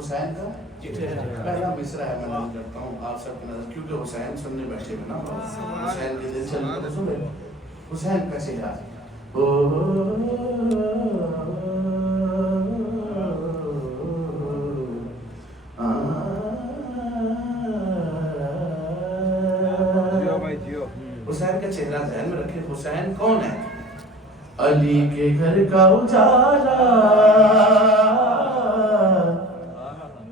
हुसैन का पहला मिसरा है, मैं नज़र करता हूँ आप सबकी नजर, क्योंकि हुसैन सुनने बैठे हुए ना, हुसैन के दिल चल सुने हुसैन का चेहरा। हुसैन का चेहरा ध्यान में रखे। हुसैन कौन है? अली के घर का उजाला,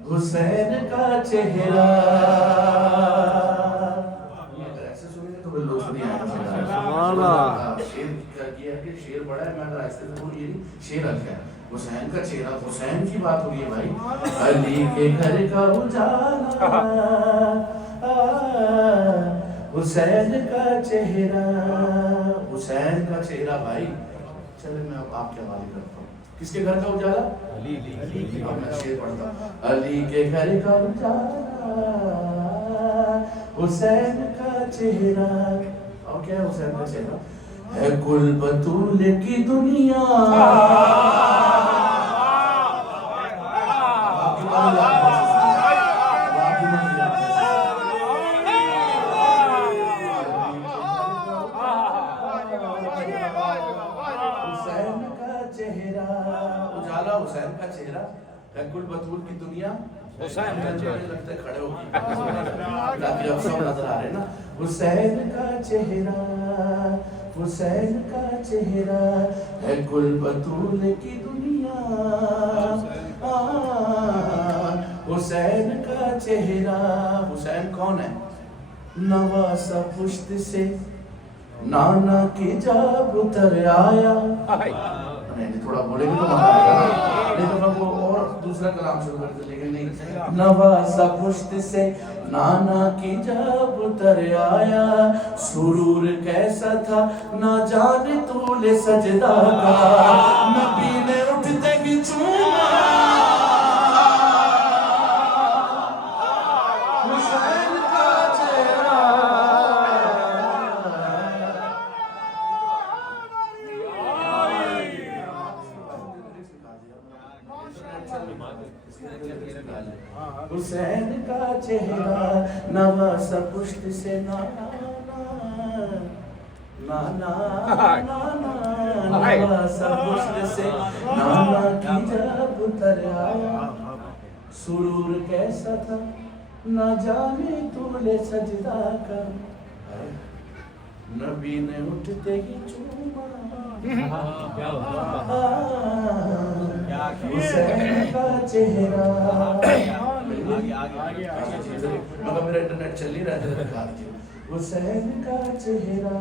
हुसैन का चेहरा। ऐसे सुनेंगे तो लोग सुनिए शेर का किया कि शेर बड़ा है, मैं अगर ऐसे बोलूं ये शेर रखा है। हुसैन का चेहरा, हुसैन की बात हो रही है भाई। अली के घर का उजाला, हुसैन का चेहरा, हुसैन का चेहरा भाई। चले मैं अब आपके हवाले करता हूँ। किसके घर का उजाला? अली की। अब मैं शेर पढ़ता हूँ। अली के घर का उजाला, हुसैन का चेहरा। और क्या है हुसैन का चेहरा? है कुल बतूल की दुनिया, हुसैन का चेहरा है कुल बतूल की दुनिया, हुसैन का चेहरा। लगता है खड़े हो ताकि आप सब नजर आ रहे हैं ना। हुसैन का चेहरा, हुसैन का चेहरा है कुल बतूल की दुनिया, हुसैन का चेहरा। हुसैन कौन है? नवासा पुश्त से नाना की जाब उतर आया। नहीं थोड़ा बोलेंगे तो मजा आएगा, नहीं तो मैं वो और दूसरा कलाम शुरू कर दे, लेकिन नहीं। नवासा पुश्त से नाना की जब उतर आया, सुरूर कैसा था ना जाने तूले सजदा का, नबी ने उठते ही चूमा हुसैन का चेहरा। हुसैन का चेहरा नवासा पुश्त से नाना नवासा पुश्त से नाना की जब उतर आया, सुरूर कैसा था न जाने तूले सजदा का, नबी ने उठते ही चूमा हुसैन का चेहरा। मगर मेरा इंटरनेट चल नहीं रहा है। हुसैन का चेहरा।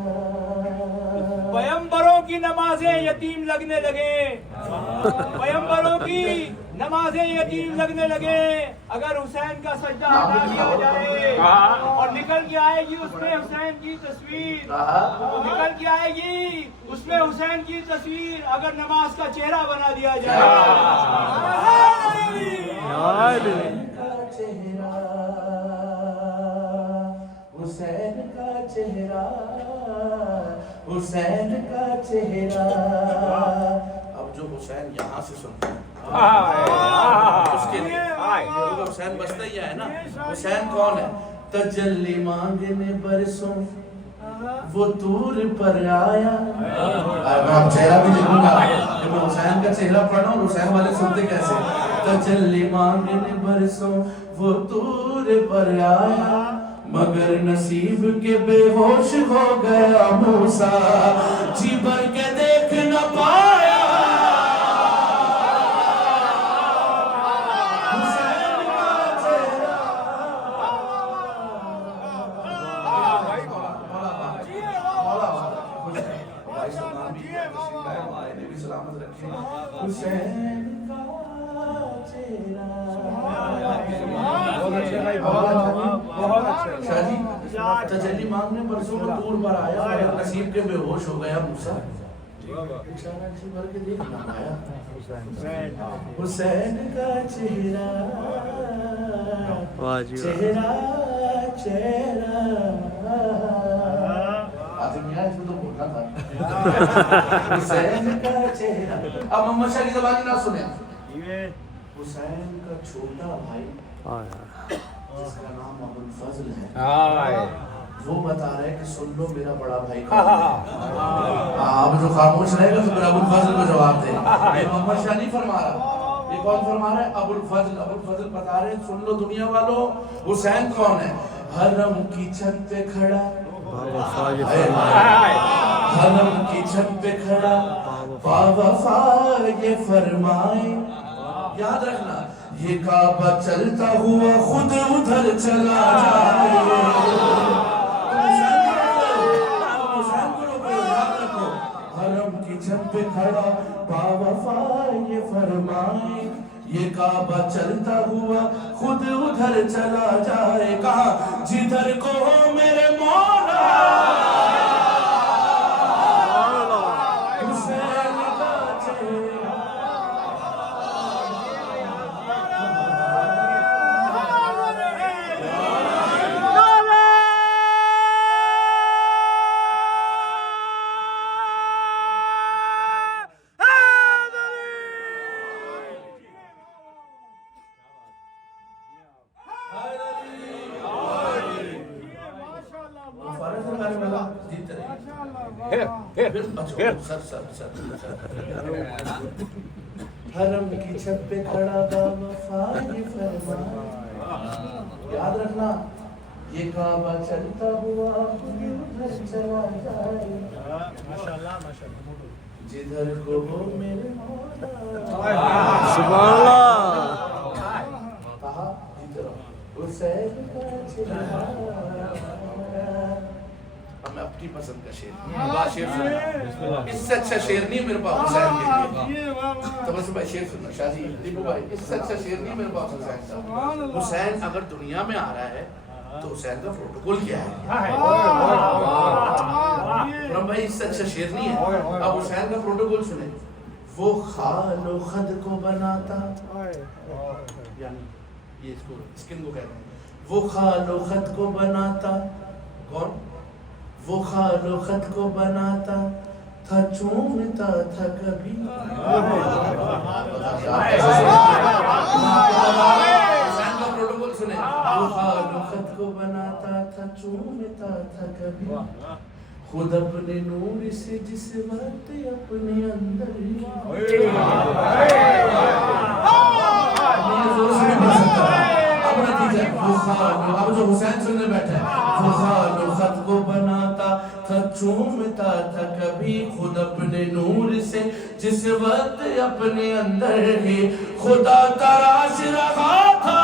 पैगंबरों की नमाजें यतीम लगने लगे, पैगंबरों की नमाजें यतीम लगने लगे। अगर हुसैन का सज्जा हटा दिया जाए और निकल के आएगी उसमें हुसैन की तस्वीर, निकल के आएगी उसमें हुसैन की तस्वीर, अगर नमाज का चेहरा बना दिया जाए। चेहरा हुसैन का चेहरा, हुसैन का चेहरा। अब जो हुसैन यहाँ से सुनता है उसके लिए हुसैन बसता ही है ना। हुसैन कौन है? तजल्ली मांगने बरसों वो तूर पर आया। मैं अब चेहरा भी लिखूंगा, मैं हुसैन का चेहरा पढ़ा हूँ, हुसैन वाले सुनते कैसे। तजल्ली मांगने बरसों वो तूर पर आया, मगर नसीब के बेहोश हो गया मूसा, जी भर के देख न पाया। हुसैन का चेहरा। सलामत रखे हुसैन का चेहरा। तजल्ली मांगने बरसों को दूर पर आया, नसीब के बेहोश हो गया मूसा, भर के देख ना पाया। हुसैन का चेहरा, चेहरा चेहरा। इसमें तो बोलना था। हुसैन का चेहरा। अब मोहम्मद शाह की ज़बानी ना सुने। हुसैन का छोटा भाई जिसका नाम अबुल फजल है, वो बता रहे कि सुन लो मेरा बड़ा भाई कौन है। अब जो खामोश रहेगा तो फिर अबुल फजल को जवाब दे। ये मोहम्मद शाह नहीं फरमा रहा, ये कौन फरमा रहा है? अबुल फजल। अबुल फजल बता रहे हैं, सुन लो दुनिया वालों, हुसैन कौन है? हरम की छत पे खड़ा, हरम की छत पे खड़ा बावफा ये फरमाए, याद रखना ये काबा चलता हुआ खुद उधर चला जाए। हरम की छत पे खड़ा बावफा ये फरमाए, ये काबा चलता हुआ खुद उधर चला जाए। कहा जिधर को हो मेरे मौला हुसैन का चेहरा। हरम की छत पे खड़ा बावफा ये फरमाए, याद रखना ये काबा चलता हुआ उधर चला जाए। जिधर को हो मेरे मौला। सुभान अल्लाह। कहा जिधर हुसैन का चेहरा। मैं अपनी पसंद का शेर शेर सुनना, इससे अच्छा शेर नहीं मेरे पास हुसैन के लिए। तो बस भाई शेर सुनना शादी दीपू भाई, इससे अच्छा शेर नहीं मेरे पास हुसैन का। हुसैन अगर दुनिया में आ रहा है तो हुसैन का प्रोटोकॉल क्या है? भाई इससे अच्छा शेर नहीं है। अब हुसैन का प्रोटोकॉल सुने। वो खालो खद को बनाता, यानी ये इसको स्किन को कहते हैं। वो खालो खद को बनाता, कौन? वो खालो खत को बनाता था, चूमता था कभी। प्रोटोकॉल सुने। वो खालो खत को बनाता था, चूमता था कभी, खुद अपने नूर से जिस वक्त अपने अंदर अब जो हुसैन सुनने बैठे हैं, वो खालो खत को बनाता था, चूमता था कभी, खुद अपने नूर से जिस वक्त अपने अंदर ही खुदा तराश रहा था।